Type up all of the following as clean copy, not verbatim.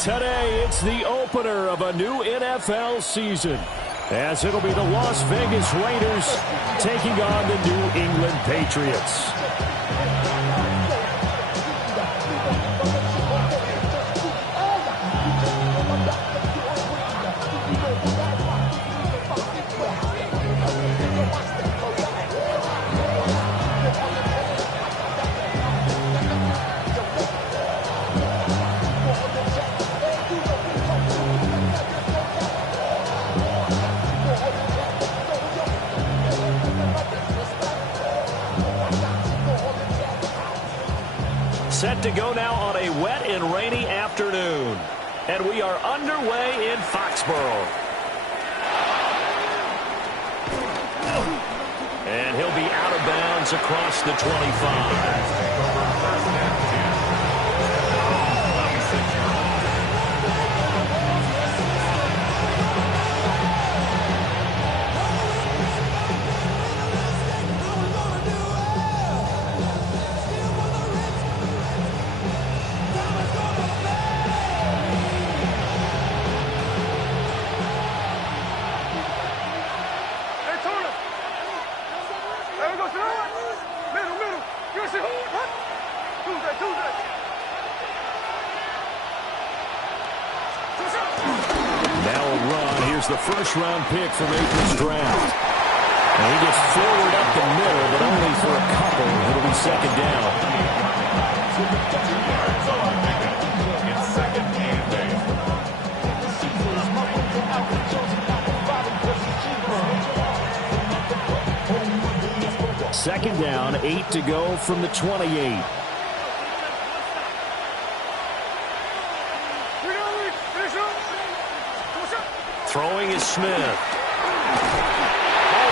Today, it's the opener of a new NFL season, as it'll be the Las Vegas Raiders taking on the New England Patriots. Set to go now on a wet and rainy afternoon. And we are underway in Foxborough. And he'll be out of bounds across the 25. The first-round pick from April's draft. And he gets forward up the middle, but only for a couple. It'll be second down. Second down, 8 to go from the 28. Throwing is Smith. Oh,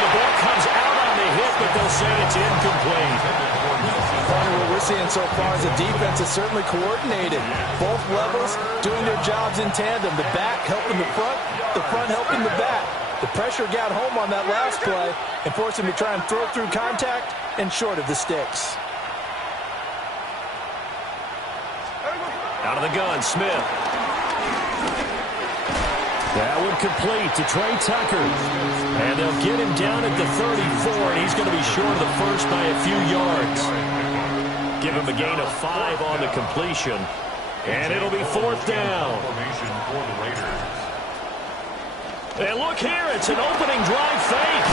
the ball comes out on the hit, but they'll say it's incomplete. What we're seeing so far is the defense is certainly coordinated. Both levels doing their jobs in tandem. The back helping the front helping the back. The pressure got home on that last play and forced him to try and throw through contact and short of the sticks. Out of the gun, Smith. That one complete to Trey Tucker. And they'll get him down at the 34, and he's going to be short of the first by a few yards. Give him a gain of 5 on the completion. And it'll be fourth down. And look here, it's an opening drive fake.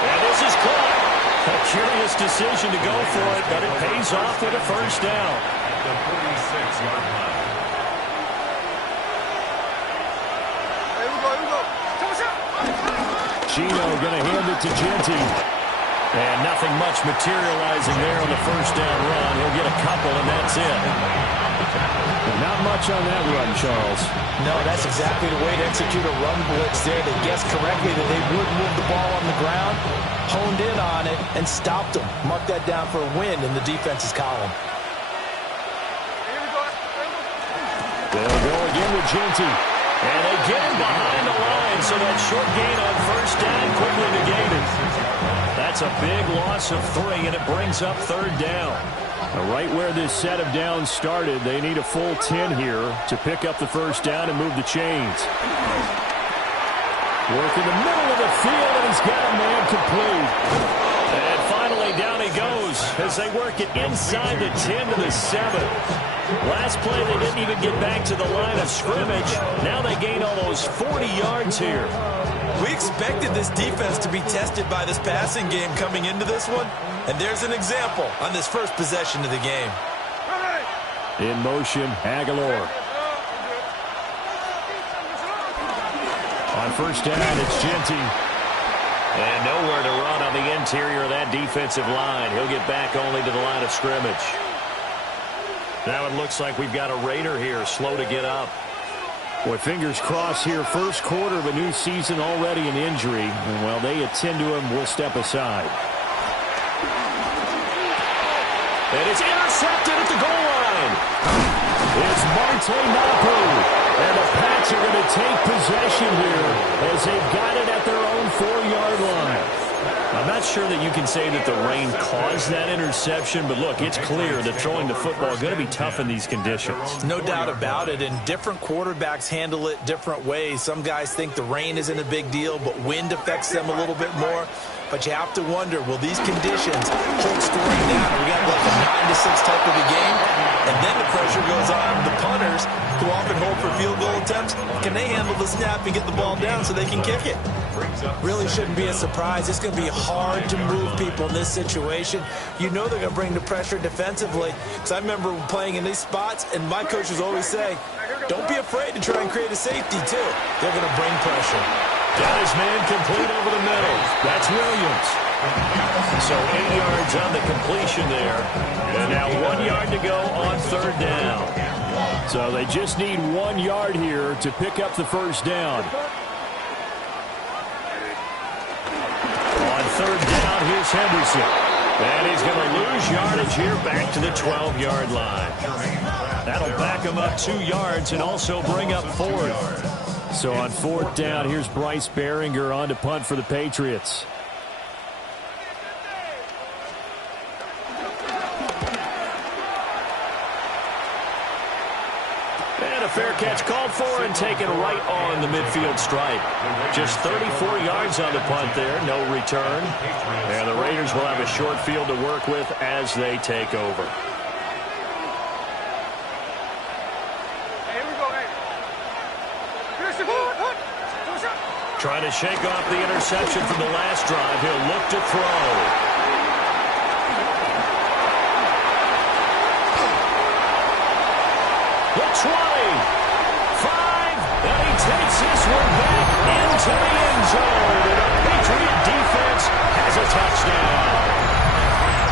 And this is caught. A curious decision to go for it, but it pays off with a first down. At the 46-yard line. Gino going to hand it to Genty. And nothing much materializing there on the first down run. He'll get a couple, and that's it. Not much on that run, Charles. No, that's exactly the way to execute a run blitz there. They guessed correctly that they would move the ball on the ground, honed in on it, and stopped them. Mark that down for a win in the defense's column. They'll go again with Genty. And they get him behind the line, so that short gain on first down quickly negated. That's a big loss of 3, and it brings up third down. Right where this set of downs started, they need a full 10 here to pick up the first down and move the chains. Work in the middle of the field, and he's got a man complete. And finally, down he goes as they work it inside the 10 to the 7. Last play, they didn't even get back to the line of scrimmage. Now they gain almost 40 yards here. We expected this defense to be tested by this passing game coming into this one, and there's an example on this first possession of the game. In motion, Aguilar. On first down, it's Genty. And nowhere to run on the interior of that defensive line. He'll get back only to the line of scrimmage. Now it looks like we've got a Raider here, slow to get up. Boy, fingers crossed here. First quarter of a new season, already an injury. And while they attend to him, we'll step aside. And it's intercepted at the goal line. It's Marte Mapu. And the Pats are going to take possession here as they've got it at their own 4-yard line. I'm not sure that you can say that the rain caused that interception, but look, it's clear that throwing the football is going to be tough in these conditions. No doubt about it, and different quarterbacks handle it different ways. Some guys think the rain isn't a big deal, but wind affects them a little bit more. But you have to wonder, will these conditions hold scoring down? We got like a 9-6 type of a game, and then the pressure goes on the punters, who often hold for field goal attempts. Can they handle the snap and get the ball down so they can kick it? Really shouldn't be a surprise. It's going to be hard to move people in this situation. You know they're going to bring the pressure defensively. Because I remember playing in these spots, and my coaches always say, don't be afraid to try and create a safety, too. They're going to bring pressure. Got his man complete over the middle. That's Williams. So 8 yards on the completion there. And now 1 yard to go on third down. So they just need 1 yard here to pick up the first down. On third down, here's Henderson. And he's going to lose yardage here back to the 12-yard line. That'll back him up 2 yards and also bring up fourth. So on fourth down, here's Bryce Behringer on to punt for the Patriots. And a fair catch called for and taken right on the midfield stripe. Just 34 yards on the punt there, no return. And the Raiders will have a short field to work with as they take over. Trying to shake off the interception from the last drive. He'll look to throw. The 20. 5. And he takes this one back into the end zone. And the Patriot defense has a touchdown.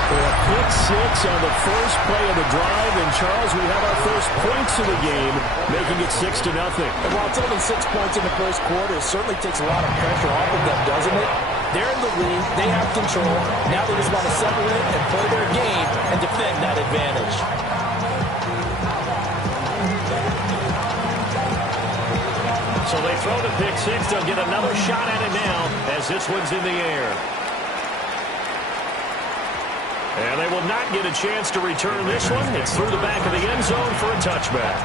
A pick six on the first play of the drive. And, Charles, we have our first points of the game, making it 6-0. And while it's only 6 points in the first quarter, it certainly takes a lot of pressure off of them, doesn't it? They're in the lead. They have control. Now they just want to settle in and play their game and defend that advantage. So they throw the pick six. They'll get another shot at it now as this one's in the air. And they will not get a chance to return this one. It's through the back of the end zone for a touchback.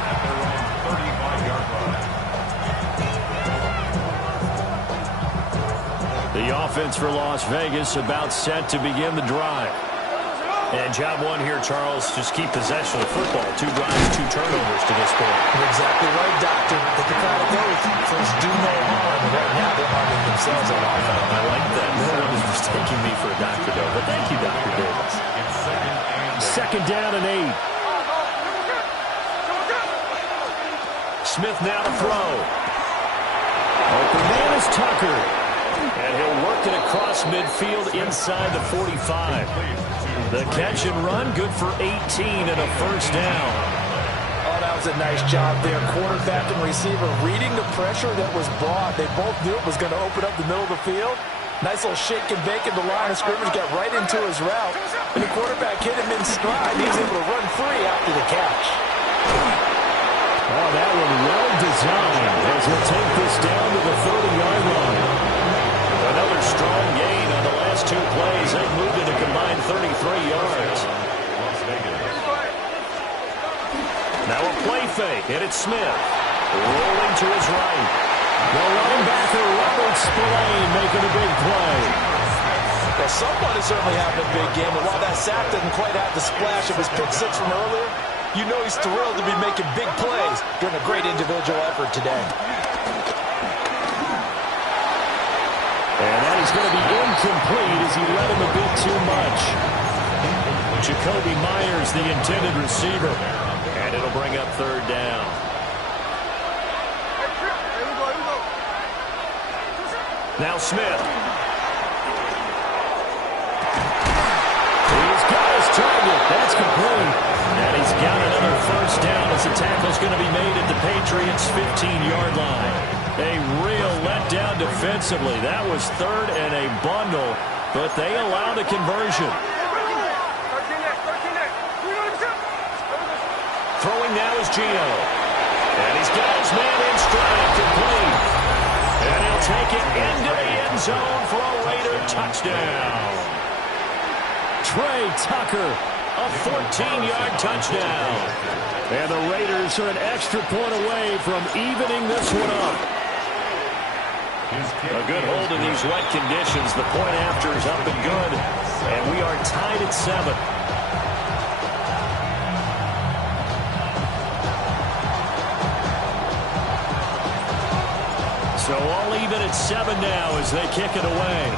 The offense for Las Vegas about set to begin the drive. And job one here, Charles, just keep possession of the football. 2 drives, 2 turnovers to this point. You're exactly right, Doctor. The prophetic oath, first do no harm. Right now they're harming themselves a lot. I like that. No one is mistaking me for a doctor, though. But thank you, Dr. Davis. Second down and 8. Smith now to throw. Open man is Tucker. And he'll work it across midfield inside the 45. The catch and run, good for 18 and a first down. Oh, that was a nice job there. Quarterback and receiver reading the pressure that was brought. They both knew it was going to open up the middle of the field. Nice little shake and bake in the line of scrimmage, got right into his route. And the quarterback hit him in stride. He was able to run free after the catch. Oh, that one well designed as he'll take this down to the 30-yard line. Another strong gain on the last 2 plays. They've moved it a combined 33 yards. Now a play fake, and it's Smith. Rolling to his right. The linebacker, Robert Spillane, making a big play. Well, someone is certainly having a big game, and while that sack didn't quite have the splash of his pick six from earlier, you know he's thrilled to be making big plays during a great individual effort today. And that is going to be incomplete as he led him a bit too much. Jacoby Myers, the intended receiver. And it'll bring up third down. Now Smith. He's got his target. That's complete. And he's got another first down as the tackle's going to be made at the Patriots' 15-yard line. A real letdown defensively. That was third and a bundle, but they allowed a conversion. Throwing now is Gino. And he's got his man in stride, complete. And he'll take it into the end zone for a Raider touchdown. Trey Tucker, a 14-yard touchdown. And the Raiders are an extra point away from evening this one up. A good hold in these wet conditions. The point after is up and good. And we are tied at 7. So all even at 7 now as they kick it away.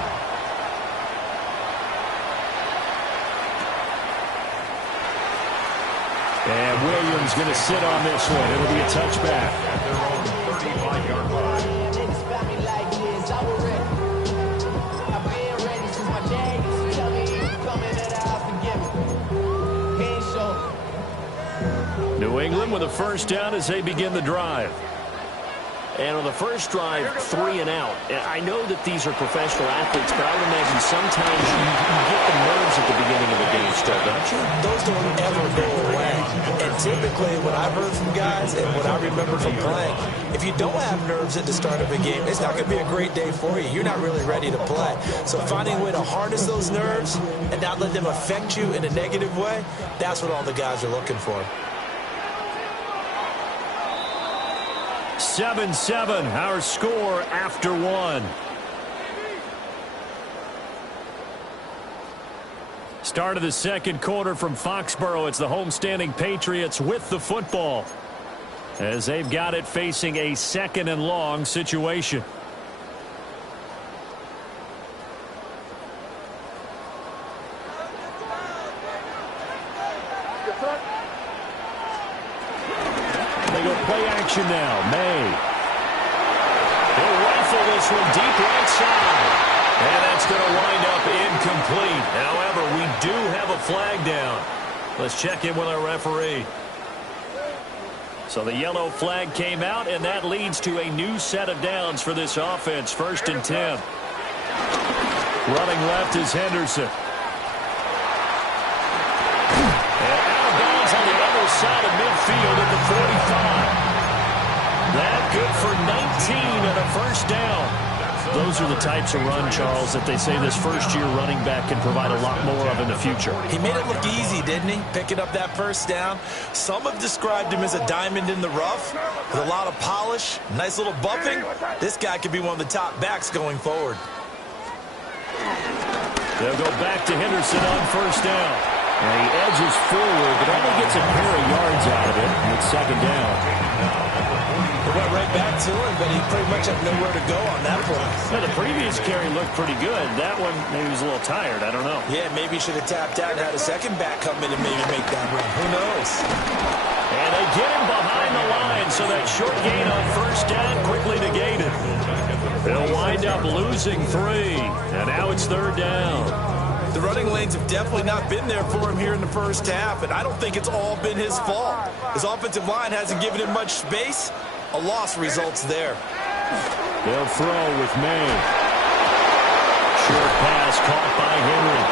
And Williams going to sit on this one. It'll be a touchback. At their own 35-yard line. New England with a first down as they begin the drive. And on the first drive, 3 and out. I know that these are professional athletes, but I would imagine sometimes you get the nerves at the beginning of the game still, don't you? Those don't ever go away. And typically, what I've heard from guys and what I remember from playing, if you don't have nerves at the start of a game, it's not going to be a great day for you. You're not really ready to play. So finding a way to harness those nerves and not let them affect you in a negative way, that's what all the guys are looking for. 7-7, our score after 1. Start of the second quarter from Foxborough. It's the homestanding Patriots with the football as they've got it facing a 2nd and long situation. Play action now. May. He'll rifle this one deep right side. And that's going to wind up incomplete. However, we do have a flag down. Let's check in with our referee. So the yellow flag came out, and that leads to a new set of downs for this offense. 1st and 10. Running left is Henderson. On the other side of midfield at the 45. That good for 19 and a first down. Those are the types of run, Charles, that they say this first-year running back can provide a lot more of in the future. He made it look easy, didn't he? Picking up that first down. Some have described him as a diamond in the rough with a lot of polish, nice little bumping. This guy could be one of the top backs going forward. They'll go back to Henderson on first down. And he edges forward, but only gets a pair of yards out of it. It's 2nd down. It went right back to him, but he pretty much had nowhere to go on that point. Well, the previous carry looked pretty good. That one, maybe he was a little tired. I don't know. Yeah, maybe he should have tapped out and had a second back come in and maybe make that run. Who knows? And they get him behind the line, so that short gain on first down quickly negated. They'll wind up losing 3, and now it's 3rd down. The running lanes have definitely not been there for him here in the first half, and I don't think it's all been his fault. His offensive line hasn't given him much space. A loss results there. They'll throw with May. Short pass caught by Henry.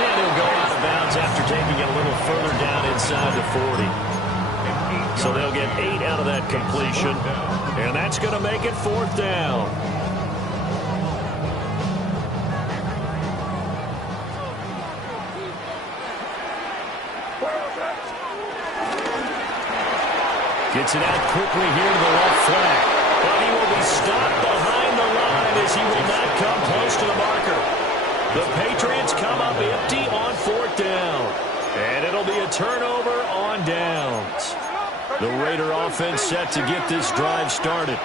And he'll go out of bounds after taking it a little further down inside the 40. So they'll get 8 out of that completion, and that's going to make it 4th down. Gets it out quickly here to the left flank. But he will be stopped behind the line as he will not come close to the marker. The Patriots come up empty on 4th down. And it'll be a turnover on downs. The Raider offense set to get this drive started.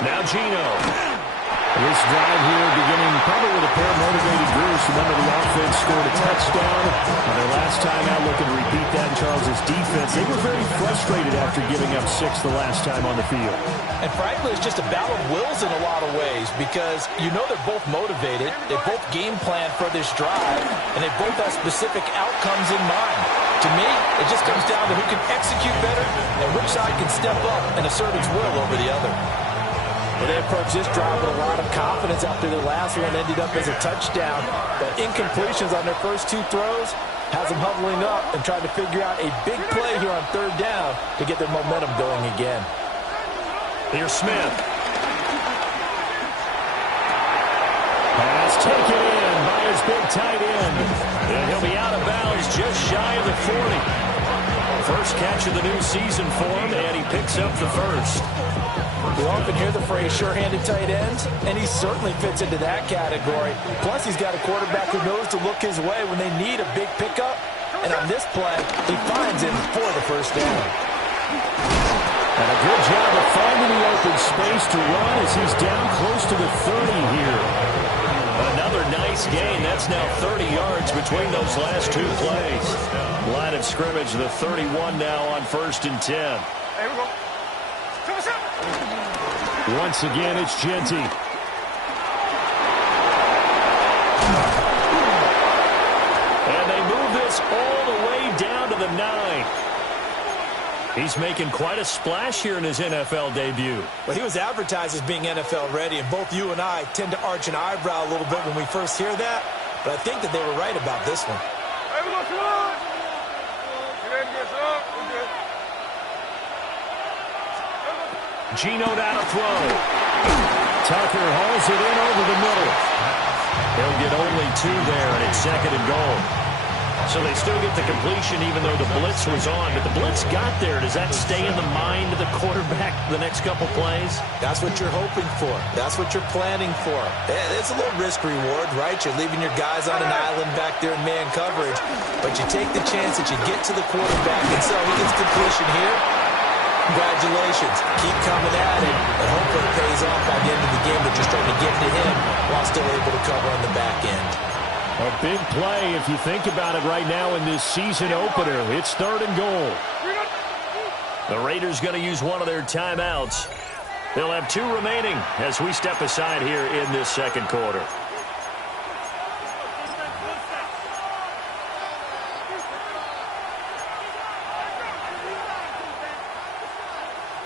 Now Geno. This drive here beginning probably with a pair of motivated Bruce. Remember, the offense scored a touchdown. Their last time out, looking to repeat that in Charles' defense. They were very frustrated after giving up 6 the last time on the field. And frankly, it's just a battle of wills in a lot of ways because you know they're both motivated. They both game plan for this drive, and they both have specific outcomes in mind. To me, it just comes down to who can execute better and which side can step up and assert its will over the other. Well, they approached this drive with a lot of confidence after their last one ended up as a touchdown. But incompletions on their first 2 throws has them huddling up and trying to figure out a big play here on 3rd down to get their momentum going again. Here's Smith. It's taken in by his big tight end. And he'll be out of bounds just shy of the 40. First catch of the new season for him, and he picks up the first. We often hear the phrase sure-handed tight ends, and he certainly fits into that category. Plus, he's got a quarterback who knows to look his way when they need a big pickup. And on this play, he finds him for the first down. And a good job of finding the open space to run as he's down close to the 30 here. Another nice gain. That's now 30 yards between those last two plays. Line of scrimmage, the 31 now on 1st and 10. There we go. Once again, it's Genty. And they move this all the way down to the 9. He's making quite a splash here in his NFL debut. Well, he was advertised as being NFL ready, and both you and I tend to arch an eyebrow a little bit when we first hear that. But I think that they were right about this one. Hey, we go, Sean. Geno down to throw. Tucker hauls it in over the middle. He'll get only 2 there, and it's 2nd and goal. So they still get the completion even though the blitz was on. But the blitz got there. Does that stay in the mind of the quarterback the next couple plays? That's what you're hoping for. That's what you're planning for. It's a little risk-reward, right? You're leaving your guys on an island back there in man coverage. But you take the chance that you get to the quarterback, and so he gets completion here. Congratulations. Keep coming at it, and hopefully it pays off by the end of the game that you're starting to get to him while still able to cover on the back end. A big play if you think about it right now in this season opener. It's 3rd and goal. The Raiders going to use one of their timeouts. They'll have 2 remaining as we step aside here in this 2nd quarter.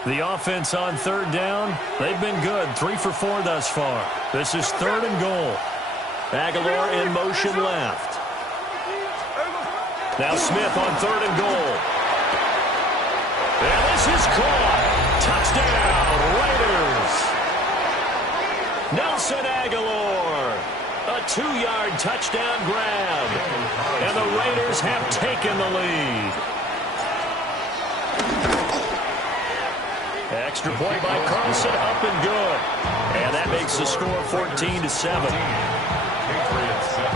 The offense on 3rd down, they've been good. 3 for 4 thus far. This is 3rd and goal. Aguilar in motion left. Now Smith on 3rd and goal. And this is caught. Touchdown, Raiders. Nelson Aguilar. A 2-yard touchdown grab. And the Raiders have taken the lead. Extra point by Carlson, up and good. And that makes the score 14-7. Patriots 7.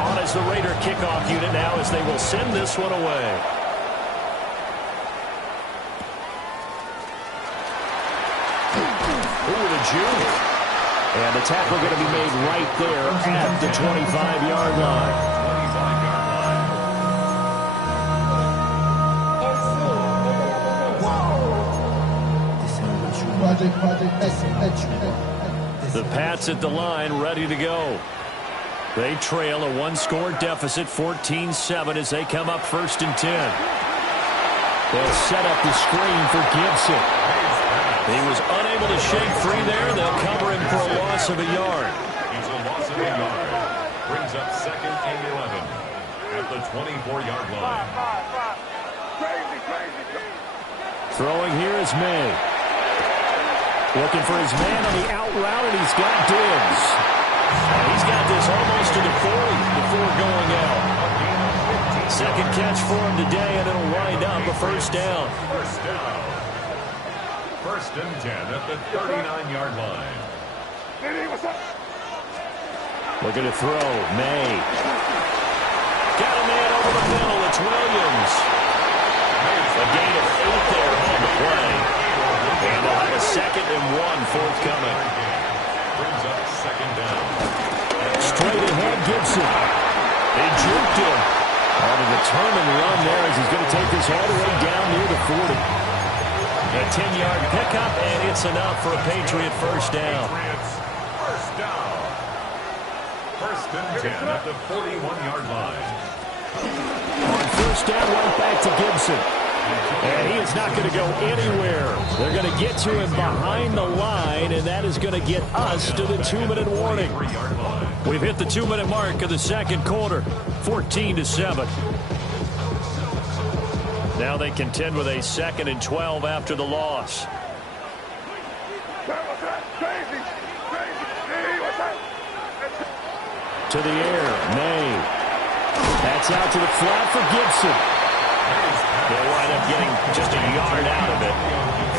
On as the Raider kickoff unit now as they will send this one away. Ooh, the junior. And the tackle going to be made right there at the 25-yard line. The Pats at the line, ready to go. They trail a 1-score deficit, 14-7, as they come up 1st and 10. They'll set up the screen for Gibson. He was unable to shake free there. They'll cover him for a loss of a yard. He's a loss of a yard. Brings up 2nd and 11 at the 24-yard line. Throwing here is May. Looking for his man on the out route, and he's got Diggs. And he's got this almost to the 40 before going out. 2nd catch for him today, and it'll wind up a 1st down. 1st and 10 at the 39-yard line. Looking to throw. May. Got a man over the middle. It's Williams. A gain of 8 there on the play. And they'll have a 2nd and 1 forthcoming. Brings up 2nd down. Straight ahead, Gibson. They juked him. On a determined run there as he's going to take this all the way down near the 40. A 10-yard pickup, and it's enough for a Patriot 1st down. Patriots 1st down. 1st and 10 at the 41-yard line. On 1st down, right back to Gibson. And he is not going to go anywhere. They're going to get to him behind the line, and that is going to get us to the 2-minute warning. We've hit the 2-minute mark of the 2nd quarter, 14-7. Now they contend with a 2nd and 12 after the loss. To the air, May. That's out to the flat for Gibson. They'll wind up getting just a yard out of it.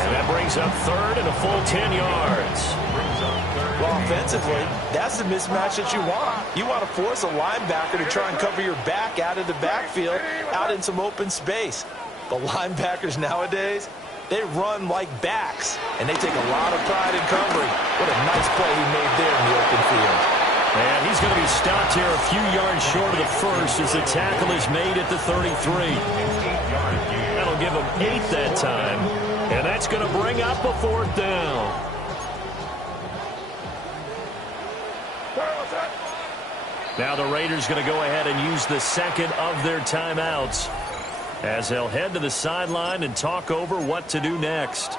And that brings up 3rd and a full 10 yards. Well, offensively, that's the mismatch that you want. You want to force a linebacker to try and cover your back out of the backfield, out in some open space. The linebackers nowadays, they run like backs, and they take a lot of pride in covering. What a nice play he made there in the open field. And he's going to be stopped here a few yards short of the first as the tackle is made at the 33. That'll give him 8 that time, and that's going to bring up a 4th down. Now the Raiders going to go ahead and use the 2nd of their timeouts as they'll head to the sideline and talk over what to do next.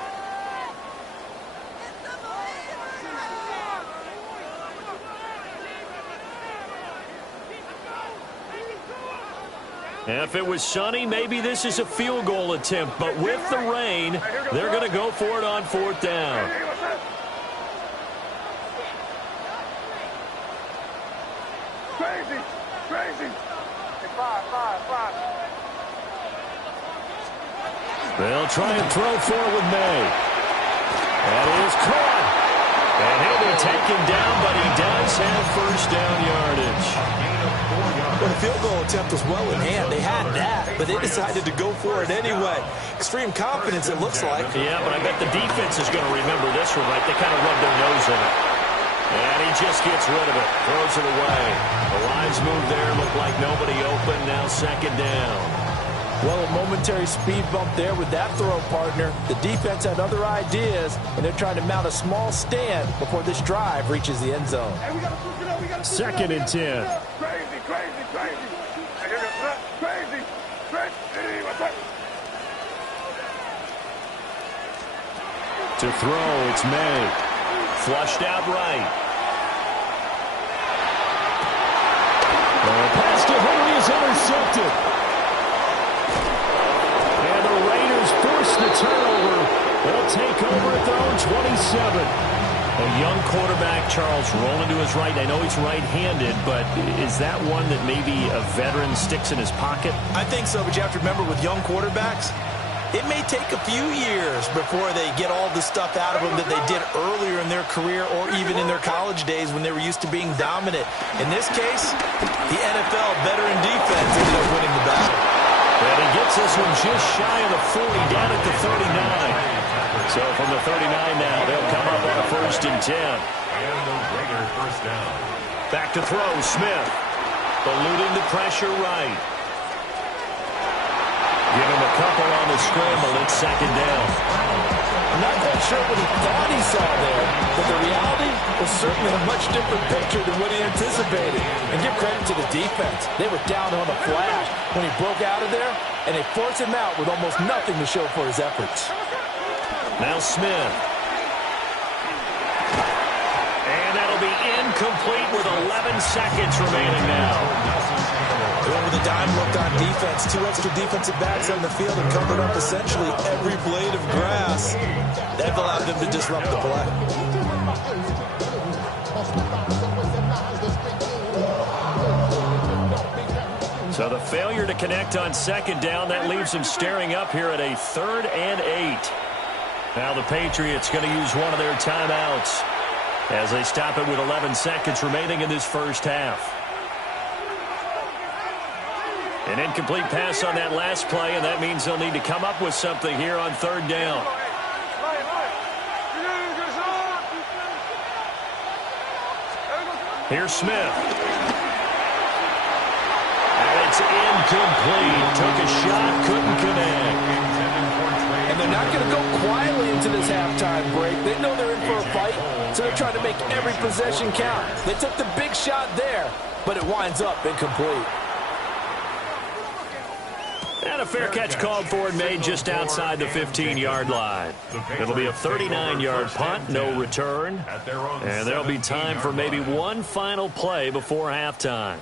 If it was sunny, maybe this is a field goal attempt, but with the rain, they're going to go for it on 4th down. Crazy. 5. They'll try and throw for it with May. That is caught. And he'll be taken down, but he does have 1st down yardage. Well, the field goal attempt was well in hand. They had that, but they decided to go for it anyway. Extreme confidence, it looks like. Yeah, but I bet the defense is going to remember this one, right? They kind of rubbed their nose in it. And he just gets rid of it, throws it away. The lines move there, look like nobody open, now 2nd down. Well, a momentary speed bump there with that throw, partner. The defense had other ideas, and they're trying to mount a small stand before this drive reaches the end zone. 2nd and 10. To throw, it's May. Flushed out right. The pass to Henry is intercepted. And the Raiders force the turnover. They'll take over at their own 27. A young quarterback, Charles, rolling to his right. I know he's right-handed, but is that one that maybe a veteran sticks in his pocket? I think so, but you have to remember with young quarterbacks, it may take a few years before they get all the stuff out of them that they did earlier in their career or even in their college days when they were used to being dominant. In this case, the NFL veteran defense ended up winning the battle. And he gets this one just shy of the 40, down at the 39. So from the 39 now, they'll come up on a 1st and 10. And the Raiders 1st down. Back to throw, Smith. Eluding the pressure right. Give him a couple on the scramble. It's 2nd down. I'm not quite sure what he thought he saw there, but the reality was certainly a much different picture than what he anticipated. And give credit to the defense. They were down on a flash when he broke out of there, and they forced him out with almost nothing to show for his efforts. Now Smith. And that'll be incomplete with 11 seconds remaining now. Over the dime looked on defense. 2 extra defensive backs on the field and covered up essentially every blade of grass. That allowed them to disrupt the play. So the failure to connect on 2nd down, that leaves them staring up here at a 3rd and 8. Now the Patriots going to use one of their timeouts as they stop it with 11 seconds remaining in this first half. An incomplete pass on that last play, and that means they'll need to come up with something here on 3rd down. Here's Smith. And it's incomplete. Took a shot, couldn't connect. And they're not going to go quietly into this halftime break. They know they're in for a fight, so they're trying to make every possession count. They took the big shot there, but it winds up incomplete. And a fair catch called for and made just outside the 15-yard line. It'll be a 39-yard punt, no return. And there'll be time for maybe one final play before halftime.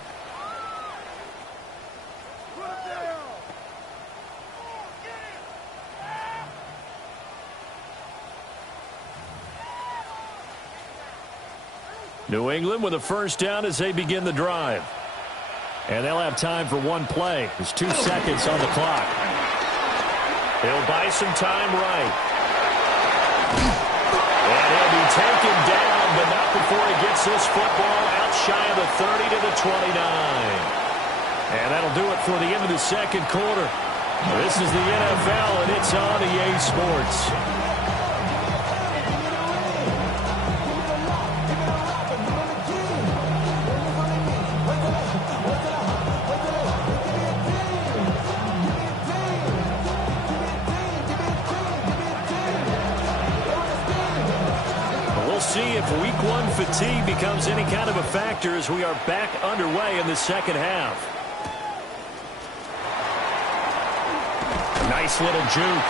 New England with a first down as they begin the drive. And they'll have time for one play. There's 2 seconds on the clock. He'll buy some time right. And he'll be taken down, but not before he gets this football out shy of the 30 to the 29. And that'll do it for the end of the second quarter. This is the NFL, and it's on EA Sports. See if week 1 fatigue becomes any kind of a factor as we are back underway in the second half. Nice little juke.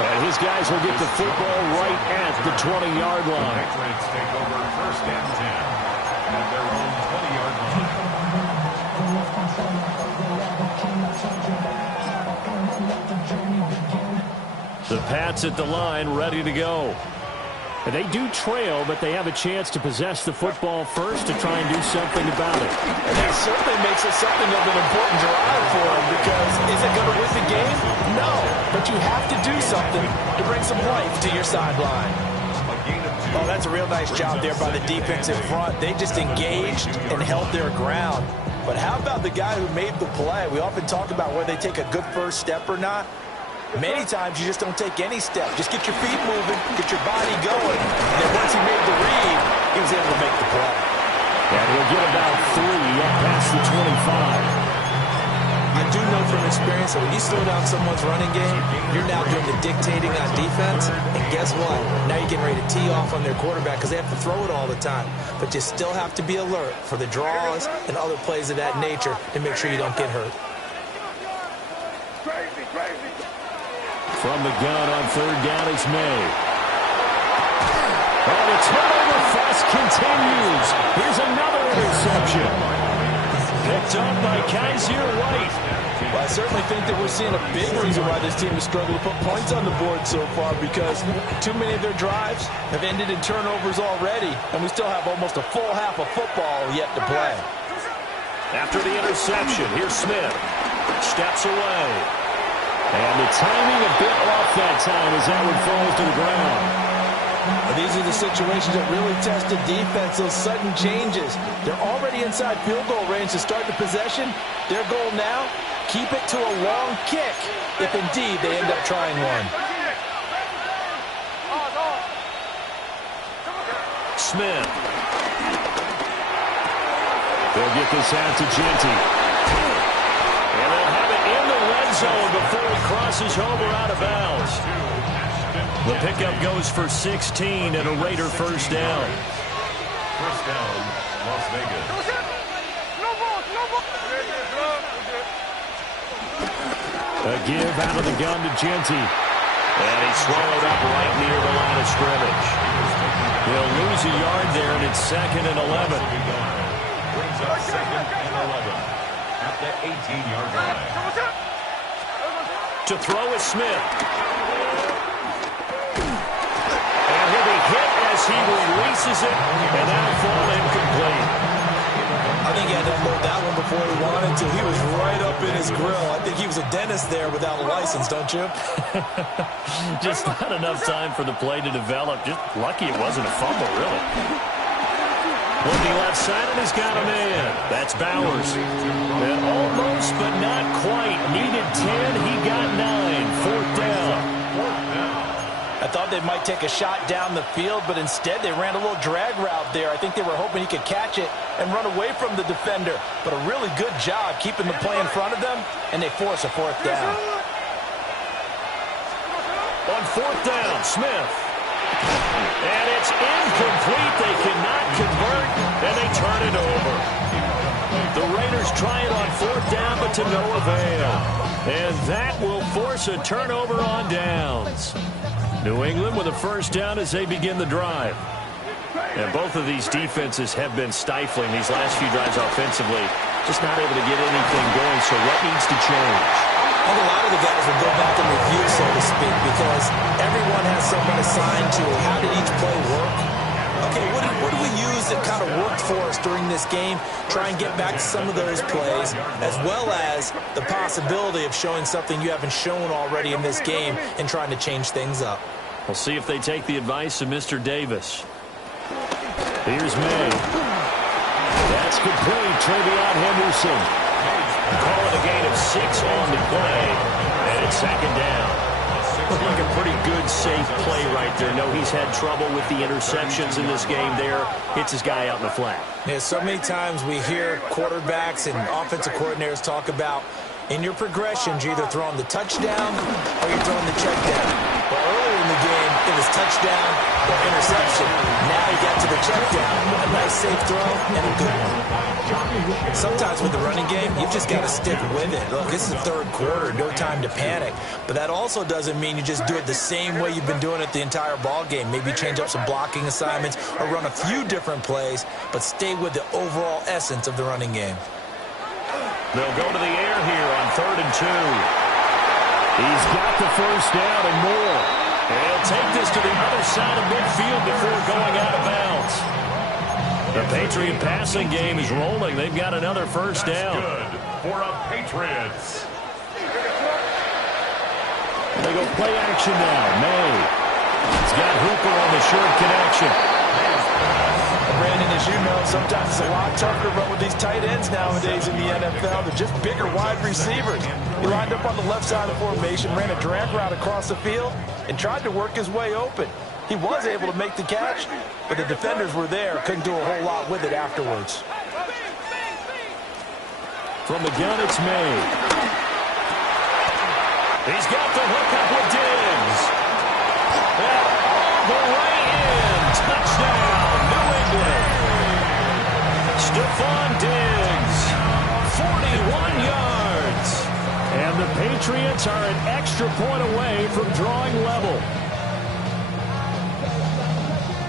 And his guys will get the football right at the 20-yard line. Patriots take over first and 10 at their own 20-yard line. The Pats at the line, ready to go. And they do trail, but they have a chance to possess the football first to try and do something about it. And that certainly makes it something of an important drive for them, because is it going to win the game? No, but you have to do something to bring some life to your sideline. Oh, that's a real nice job there by the defensive front. They just engaged and held their ground. But how about the guy who made the play? We often talk about whether they take a good first step or not. Many times you just don't take any step. Just get your feet moving, get your body going. And then once he made the read, he was able to make the play. And he'll get about 3 up past the 25. I do know from experience that when you slow down someone's running game, you're now doing the dictating on defense. And guess what? Now you're getting ready to tee off on their quarterback because they have to throw it all the time. But you still have to be alert for the draws and other plays of that nature to make sure you don't get hurt. From the gun on third down is May. And the turnover fest continues. Here's another interception. Picked up by Kaiser White. Well, I certainly think that we're seeing a big reason why this team has struggled to put points on the board so far, because too many of their drives have ended in turnovers already, and we still have almost a full half of football yet to play. After the interception, here's Smith. Steps away. And the timing a bit off that time as that one falls to the ground. And these are the situations that really test the defense, those sudden changes. They're already inside field goal range to start the possession. Their goal now, keep it to a long kick, if indeed they end up trying one. Smith. They'll get this out to Genty. And they'll have it in the red zone before he crosses over out of bounds. The pickup goes for 16 and a Raider first down. First down, Las Vegas. A give out of the gun to Genty. And he's swallowed up right near the line of scrimmage. He'll lose a yard there, and it's 2nd and 11. Brings up 2nd and 11 at the 18-yard line. To throw is Smith. And he'll be hit as he releases it, and that'll fall incomplete. I think he had to unload that one before he wanted to. He was right up in his grill. I think he was a dentist there without a license, don't you? Just not enough time for the play to develop. Just lucky it wasn't a fumble, really. Looking left side, and he's got a man. That's Bowers. And almost, but not quite. Needed 10. He got 9. 4th down. I thought they might take a shot down the field, but instead they ran a little drag route there. I think they were hoping he could catch it and run away from the defender. But a really good job keeping the play in front of them, and they force a 4th down. On 4th down, Smith. And it's incomplete. They cannot convert, and they turn it over. The Raiders try it on 4th down, but to no avail. And that will force a turnover on downs. New England with a first down as they begin the drive. And both of these defenses have been stifling these last few drives offensively. Just not able to get anything going, so what needs to change? I think a lot of the guys will go back and review, so to speak, because everyone has someone assigned to how did each play work. A okay, what do we use that kind of worked for us during this game? Try and get back to some of those plays, as well as the possibility of showing something you haven't shown already in this game and trying to change things up. We'll see if they take the advice of Mr. Davis. Here's May. That's complete. Travion Henderson. Calling a gain of 6 on the play. And it's second down. Looked like a pretty good, safe play right there. No, he's had trouble with the interceptions in this game there. Hits his guy out in the flat. Yeah, so many times we hear quarterbacks and offensive coordinators talk about in your progressions, you're either throwing the touchdown or you're throwing the check down. Well, earlier in the game, it was touchdown or interception. Now you got to the check down, a nice safe throw, and a good one. Sometimes with the running game, you've just got to stick with it. Look, this is the third quarter, no time to panic. But that also doesn't mean you just do it the same way you've been doing it the entire ball game. Maybe change up some blocking assignments or run a few different plays, but stay with the overall essence of the running game. They'll go to the air here on 3rd and 2. He's got the first down and more. And he'll take this to the other side of midfield before going out of bounds. The Patriot passing game is rolling. They've got another first down. Good for a Patriots. They go play action now. May. He's got Hooper on the short connection. Brandon, as you know, sometimes it's a lot tougher to run with these tight ends nowadays in the NFL. They're just bigger wide receivers. He lined up on the left side of the formation, ran a drag route across the field, and tried to work his way open. He was able to make the catch, but the defenders were there. Couldn't do a whole lot with it afterwards. From the gun, it's May. He's got the hookup with Diggs. And all the way in. Touchdown, New England. Stephon Diggs, 41 yards. And the Patriots are an extra point away from drawing level.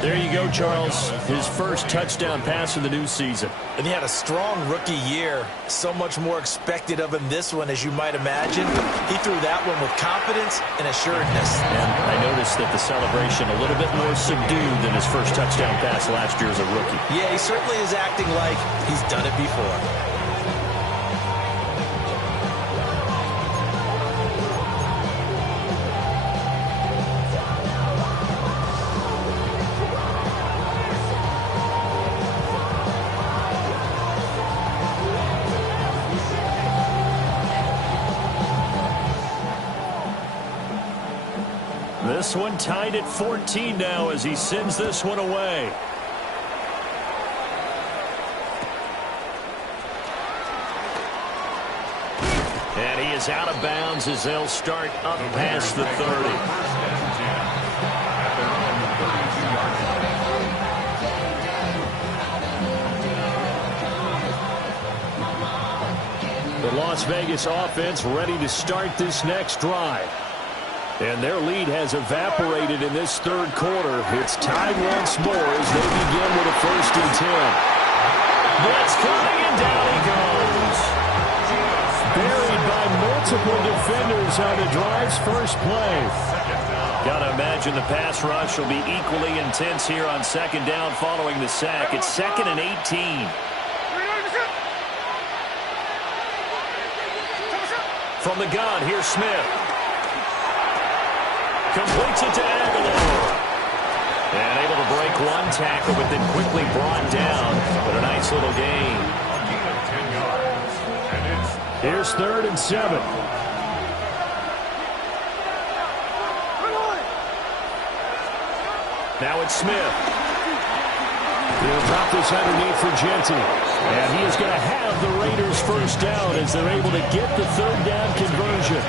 There you go, Charles. His first touchdown pass of the new season. And he had a strong rookie year. So much more expected of him this one, as you might imagine. He threw that one with confidence and assuredness. And I noticed that the celebration a little bit more subdued than his first touchdown pass last year as a rookie. Yeah, he certainly is acting like he's done it before. This one tied at 14 now as he sends this one away. And he is out of bounds as they'll start up past the 30. The Las Vegas offense ready to start this next drive. And their lead has evaporated in this third quarter. It's tied once more as they begin with a 1st and 10. Blitz coming, and down he goes. Buried by multiple defenders on the drive's first play. Got to imagine the pass rush will be equally intense here on 2nd down following the sack. It's 2nd and 18. From the gun, here's Smith. Completes it to Aguilar. And able to break one tackle, but then quickly brought down. But a nice little gain. Here's 3rd and 7. Now it's Smith. He'll drop this underneath for Genty. And he is going to have the Raiders first down as they're able to get the 3rd down conversion.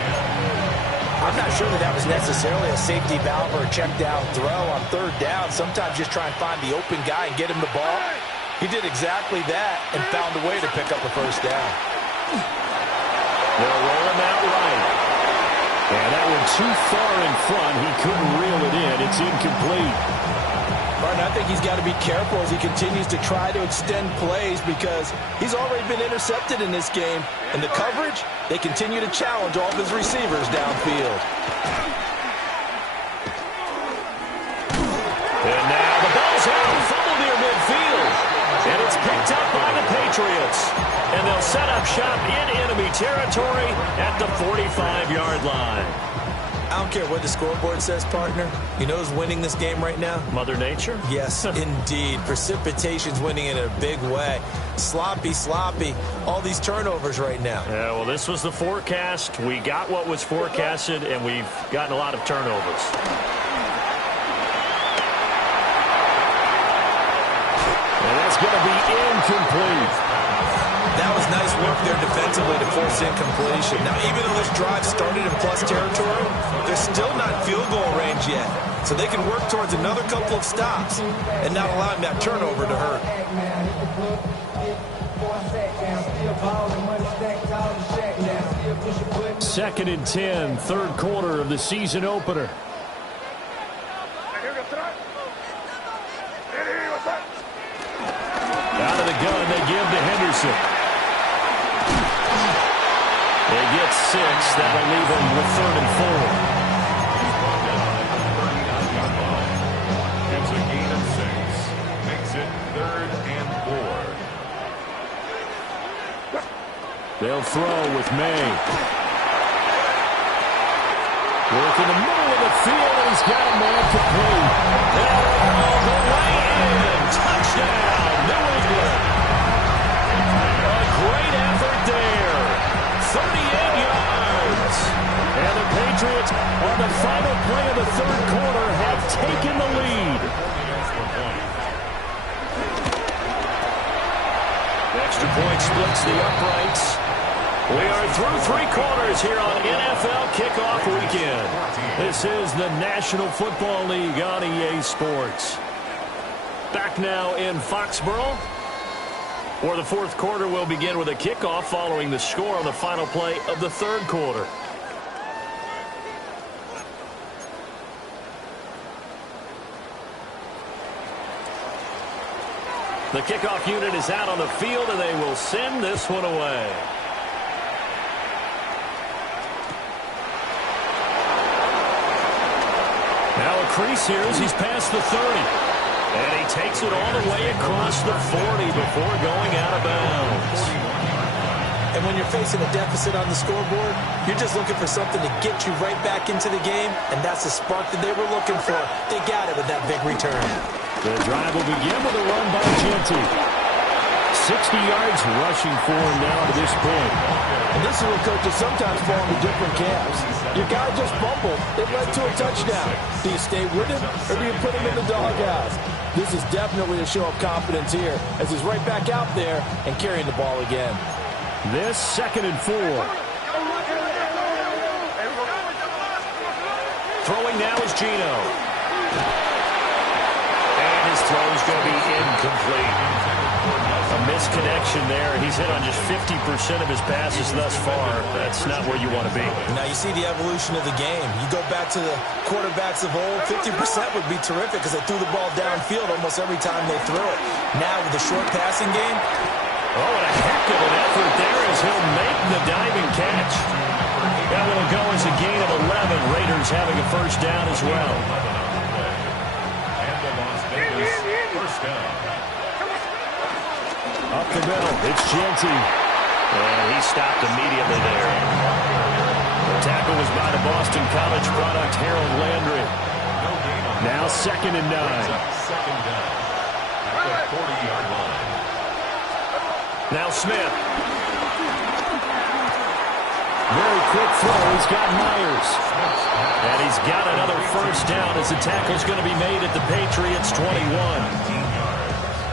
I'm not sure that was necessarily a safety valve or a check down throw on 3rd down. Sometimes just try and find the open guy and get him the ball. He did exactly that and found a way to pick up a first down. They'll roll him out right. And that one too far in front. He couldn't reel it in. It's incomplete. Martin, I think he's got to be careful as he continues to try to extend plays because he's already been intercepted in this game. And the coverage, they continue to challenge all of his receivers downfield. And now the ball's out from the Patriots. And they'll set up shop in enemy territory at the 45-yard line. I don't care what the scoreboard says, partner. You know who's winning this game right now? Mother Nature? Yes, indeed. Precipitation's winning in a big way. Sloppy, all these turnovers right now. Yeah, well, this was the forecast. We got what was forecasted, and we've gotten a lot of turnovers. And that's going to be incomplete. That was nice work there defensively to force incompletion. Now, even though this drive started in plus territory, they're still not field goal range yet. So they can work towards another couple of stops and not allowing that turnover to hurt. Second and 10, third quarter of the season opener. Out of the gun, they give to Henderson. They get 6. That'll leave them with 3rd and 4. It's a gain of 6. Makes it 3rd and 4. They'll throw with May. Work in the middle of the field, and he's got a man complete. And all the way in. Touchdown, New England. A great effort there. 38 yards. And the Patriots, on the final play of the third quarter, have taken the lead. Extra point splits the uprights. We are through 3 quarters here on NFL Kickoff Weekend. This is the National Football League on EA Sports. Back now in Foxborough, where the fourth quarter will begin with a kickoff following the score on the final play of the third quarter. The kickoff unit is out on the field, and they will send this one away. Now a crease here as he's past the 30. And he takes it all the way across the 40 before going out of bounds. And when you're facing a deficit on the scoreboard, you're just looking for something to get you right back into the game, and that's the spark that they were looking for. They got it with that big return. The drive will begin with a run by Genty. 60 yards rushing for him now to this point. And this is where coaches sometimes fall into different camps. Your guy just fumbled. It led to a touchdown. Do you stay with him, or do you put him in the doghouse? This is definitely a show of confidence here, as he's right back out there and carrying the ball again. This 2nd and 4. Throwing now is Gino. And his throw is going to be incomplete. A misconnection there. He's hit on just 50% of his passes thus far. That's not where you want to be. Now you see the evolution of the game. You go back to the quarterbacks of old, 50% would be terrific because they threw the ball downfield almost every time they threw it. Now with the short passing game. Oh, and a heck of an effort there as he'll make the diving catch. That will go as a gain of 11. Raiders having a first down as well. And the Las Vegas first down. Up the middle, it's Genty. And he stopped immediately there. The tackle was by the Boston College product, Harold Landry. Now 2nd and 9. Second down at the 40-yard line. Now Smith. Very quick throw. He's got Myers. And he's got another first down as the tackle's going to be made at the Patriots' 21.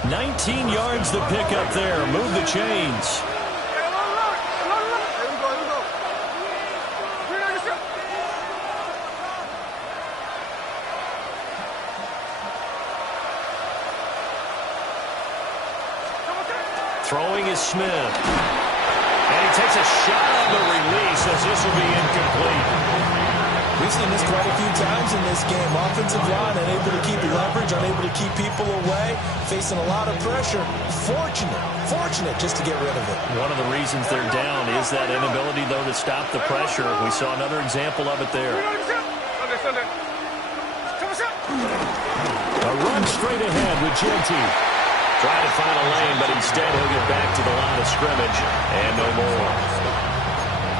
19 yards to pick up there. Move the chains. Throwing is Smith. And he takes a shot on the release as this will be incomplete. We've seen this quite a few times in this game. Offensive line unable to keep leverage, unable to keep people away, facing a lot of pressure. Fortunate just to get rid of it. One of the reasons they're down is that inability, though, to stop the pressure. We saw another example of it there. A run straight ahead with Genty. Trying to find a lane, but instead he'll get back to the line of scrimmage and no more.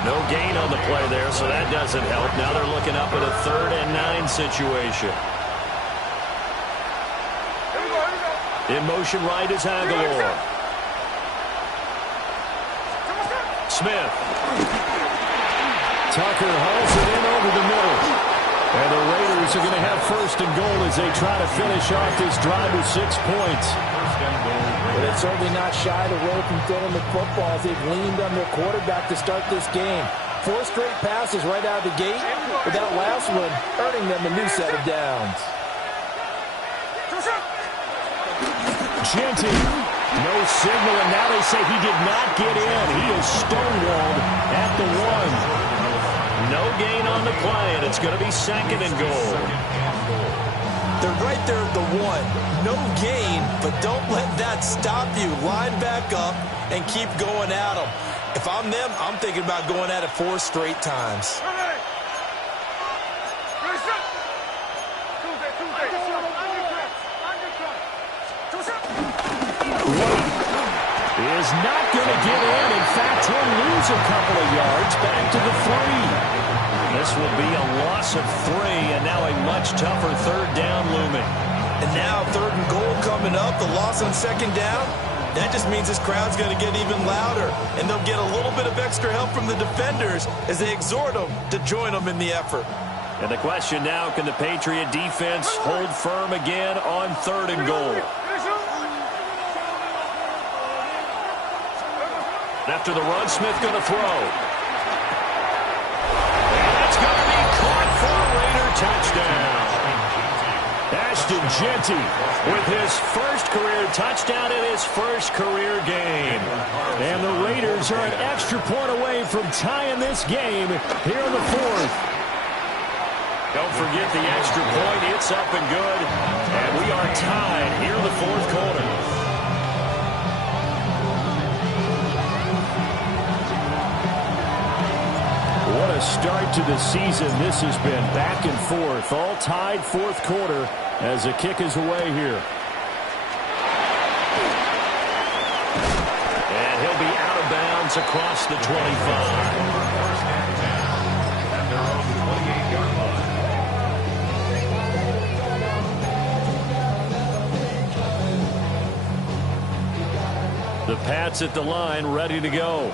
No gain on the play there, so that doesn't help. Now they're looking up at a 3rd and 9 situation. In motion right is Aguilar. Smith. Tucker hauls it in over the middle. And the Raiders are going to have 1st and goal as they try to finish off this drive with 6 points. But it's certainly not shied away from throwing the football as they've leaned on their quarterback to start this game. 4 straight passes right out of the gate, with that last one earning them a new set of downs. Genty, no signal, and now they say he did not get in. He is stonewalled at the 1. No gain on the play, and it's going to be 2nd and goal. They're right there at the 1. No gain, but don't let that stop you. Line back up and keep going at them. If I'm them, I'm thinking about going at it 4 straight times. Is not going to get in. In fact, he'll lose a couple of yards back to the 3. This will be a loss of 3, and now a much tougher 3rd down looming. And now 3rd and goal coming up. The loss on 2nd down. That just means this crowd's going to get even louder, and they'll get a little bit of extra help from the defenders as they exhort them to join them in the effort. And the question now, can the Patriot defense hold firm again on 3rd and goal? After the run, Smith going to throw. And it's going to be caught for a Raider touchdown. Ashton Genty with his 1st career touchdown in his 1st career game. And the Raiders are an extra point away from tying this game here in the 4th. Don't forget the extra point. It's up and good. And we are tied here in the 4th quarter. What a start to the season this has been. Back and forth, all tied 4th quarter as the kick is away here. And he'll be out of bounds across the 25. The Pats at the line, ready to go.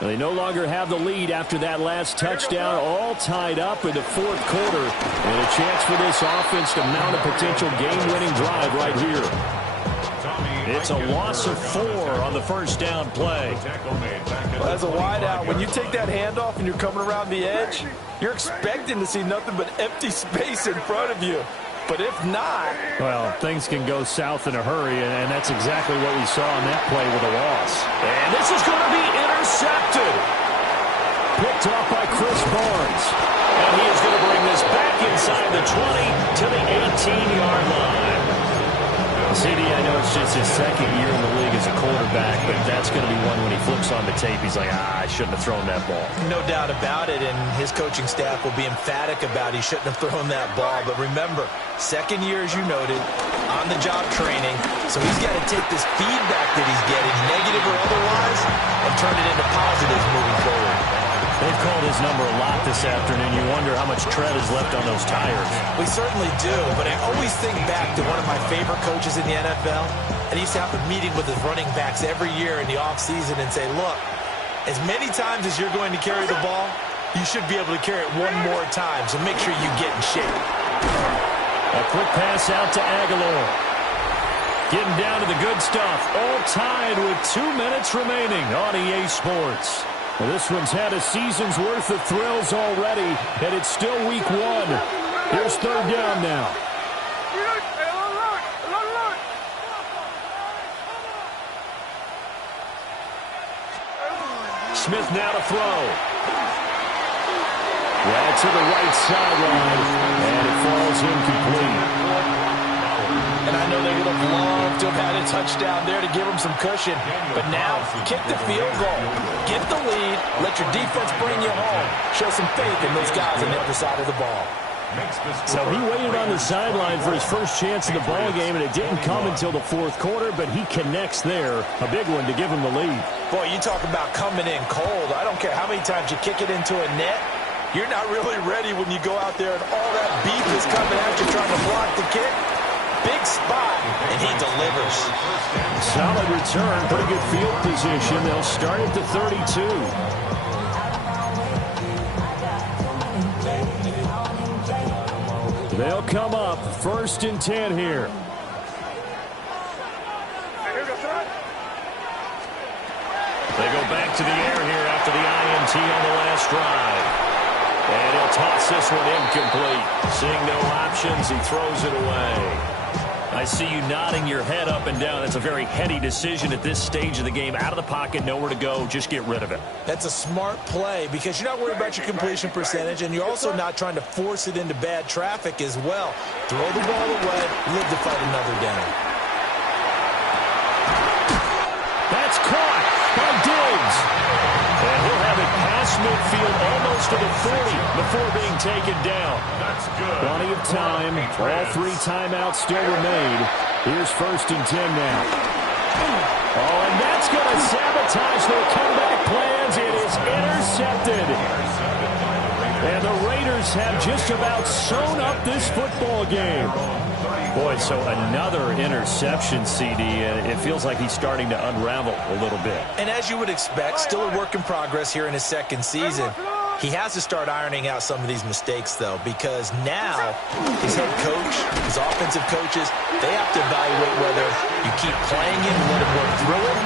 They no longer have the lead after that last touchdown, all tied up in the 4th quarter. And a chance for this offense to mount a potential game-winning drive right here. It's a loss of 4 on the 1st down play. Well, as a wideout, when you take that handoff and you're coming around the edge, you're expecting to see nothing but empty space in front of you. But if not... Well, things can go south in a hurry, and that's exactly what we saw on that play with a loss. And this is going to be intercepted. Picked off by Chris Barnes. And he is going to bring this back inside the 20 to the 18-yard line. CD, I know it's just his 2nd year in the league as a quarterback, but that's going to be one when he flips on the tape, he's like, I shouldn't have thrown that ball. No doubt about it, and his coaching staff will be emphatic about he shouldn't have thrown that ball. But remember, 2nd year, as you noted, on-the-job training, so he's got to take this feedback that he's getting, negative or otherwise, and turn it into positives moving forward. They've called his number a lot this afternoon. You wonder how much tread is left on those tires. We certainly do, but I always think back to one of my favorite coaches in the NFL, and he used to have a meeting with his running backs every year in the offseason and say, look, as many times as you're going to carry the ball, you should be able to carry it one more time, so make sure you get in shape. A quick pass out to Aguilar. Getting down to the good stuff. All tied with 2 minutes remaining on EA Sports. Well, this one's had a season's worth of thrills already, and it's still week 1. Here's 3rd down now. Smith now to throw. Right to the right sideline, and it falls incomplete. And I know they would have loved to have had a touchdown there to give them some cushion. But now, kick the field goal. Get the lead. Let your defense bring you home. Show some faith in those guys on the other side of the ball. So he waited on the sideline for his first chance in the ball game, and it didn't come until the fourth quarter, but he connects there. A big one to give him the lead. Boy, you talk about coming in cold. I don't care how many times you kick it into a net. You're not really ready when you go out there and all that beef is coming at you trying to block the kick. Big spot, and he delivers. Solid return, pretty good field position. They'll start at the 32. They'll come up 1st and 10 here. They go back to the air here after the INT on the last drive. And he'll toss this one incomplete. Seeing no options, he throws it away. I see you nodding your head up and down. That's a very heady decision at this stage of the game. Out of the pocket, nowhere to go. Just get rid of it. That's a smart play because you're not worried about your completion percentage, and you're also not trying to force it into bad traffic as well. Throw the ball away, live to fight another down. That's caught by Diggs. And he'll have it past midfield almost to the 40 before being taken down. Plenty of time. All 3 timeouts still remain. Here's 1st and 10 now. Oh, and that's going to sabotage their comeback plans. It is intercepted. And the Raiders have just about sewn up this football game. Boy, so another interception, CD. It feels like he's starting to unravel a little bit. And as you would expect, still a work in progress here in his 2nd season. He has to start ironing out some of these mistakes, though, because now his head coach, his offensive coaches, they have to evaluate whether you keep playing him and let him work through it,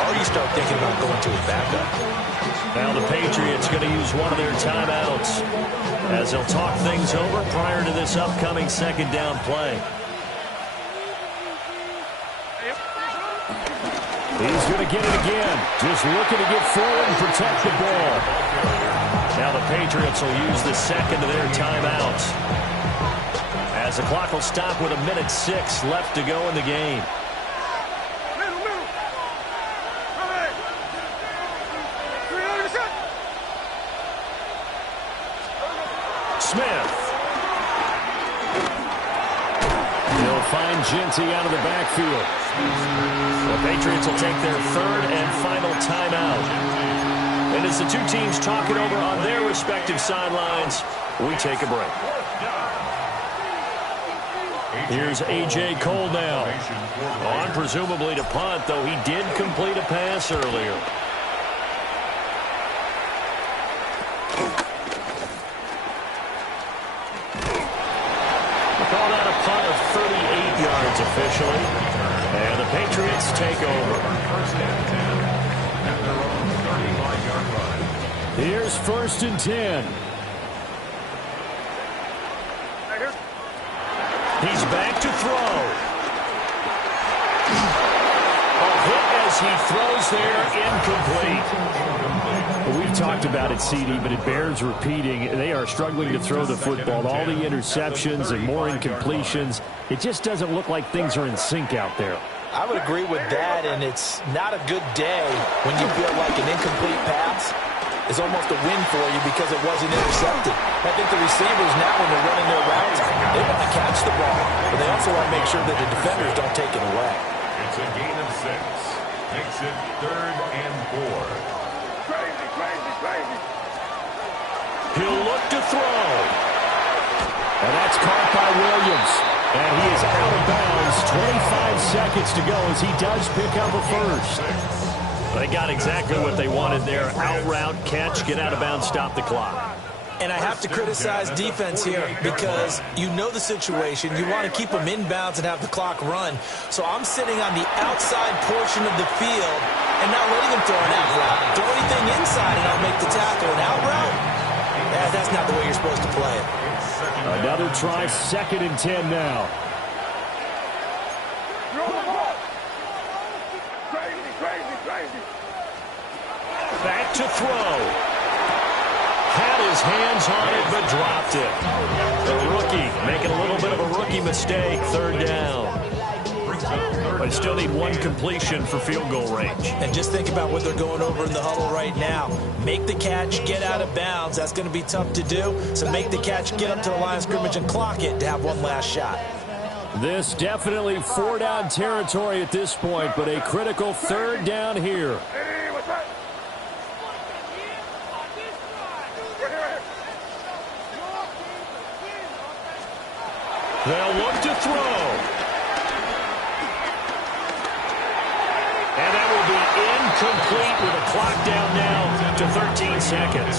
or you start thinking about going to his backup. Now the Patriots going to use one of their timeouts as they'll talk things over prior to this upcoming 2nd down play. He's going to get it again. Just looking to get forward and protect the ball. Now the Patriots will use the 2nd of their timeouts, as the clock will stop with 1:06 left to go in the game. Smith. He'll find Genty out of the backfield. The Patriots will take their 3rd and final timeout. And as the 2 teams talk it over on their respective sidelines, we take a break. Here's A.J. Cole now. On presumably to punt, though he did complete a pass earlier. Called out a punt of 38 yards officially. And the Patriots take over. Here's 1st and 10. He's back to throw. A hit as he throws there, incomplete. We've talked about it, CD, but it bears repeating. They are struggling to throw the football. All the interceptions and more incompletions. It just doesn't look like things are in sync out there. I would agree with that, and it's not a good day when you feel like an incomplete pass is almost a win for you because it wasn't intercepted. I think the receivers now, when they're running their routes, they want to catch the ball, but they also want to make sure that the defenders don't take it away. It's a gain of 6. Makes it 3rd and 4. He'll look to throw. And that's caught by Williams. And he is out of bounds. 25 seconds to go as he does pick up a 1st. They got exactly what they wanted there. Out route, catch, get out of bounds, stop the clock. And I have to criticize defense here because you know the situation. You want to keep them inbounds and have the clock run. So I'm sitting on the outside portion of the field and not letting them throw an out route. Throw anything inside and I'll make the tackle. An out route? That's not the way you're supposed to play it. Another try, 2nd and 10 now. Back to throw. Had his hands on it, but dropped it. The rookie making a little bit of a rookie mistake. 3rd down. But still need one completion for field goal range. And just think about what they're going over in the huddle right now. Make the catch, get out of bounds. That's going to be tough to do. So make the catch, get up to the line of scrimmage, and clock it to have one last shot. This definitely 4-down territory at this point, but a critical 3rd down here. They'll look to throw. And that will be incomplete with a clock down now to 13 seconds.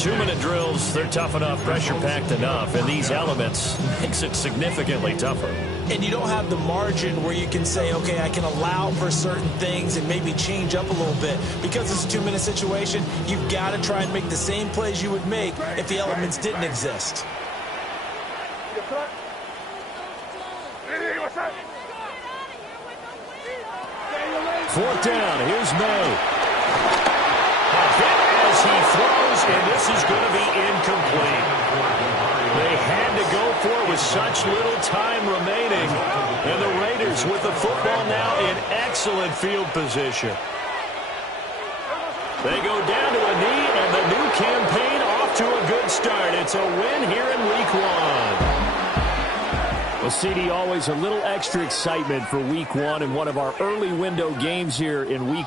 2-minute drills, they're tough enough, pressure-packed enough, and these elements makes it significantly tougher. And you don't have the margin where you can say, okay, I can allow for certain things and maybe change up a little bit. Because it's a 2-minute situation, you've got to try and make the same plays you would make if the elements didn't exist. 4th down, here's May. A hit as he throws, and this is going to be incomplete. They had to go for it with such little time remaining. And the Raiders with the football now in excellent field position. They go down to a knee, and the new campaign off to a good start. It's a win here in Week 1. Well, CD, always a little extra excitement for Week 1 and one of our early window games here in Week 1.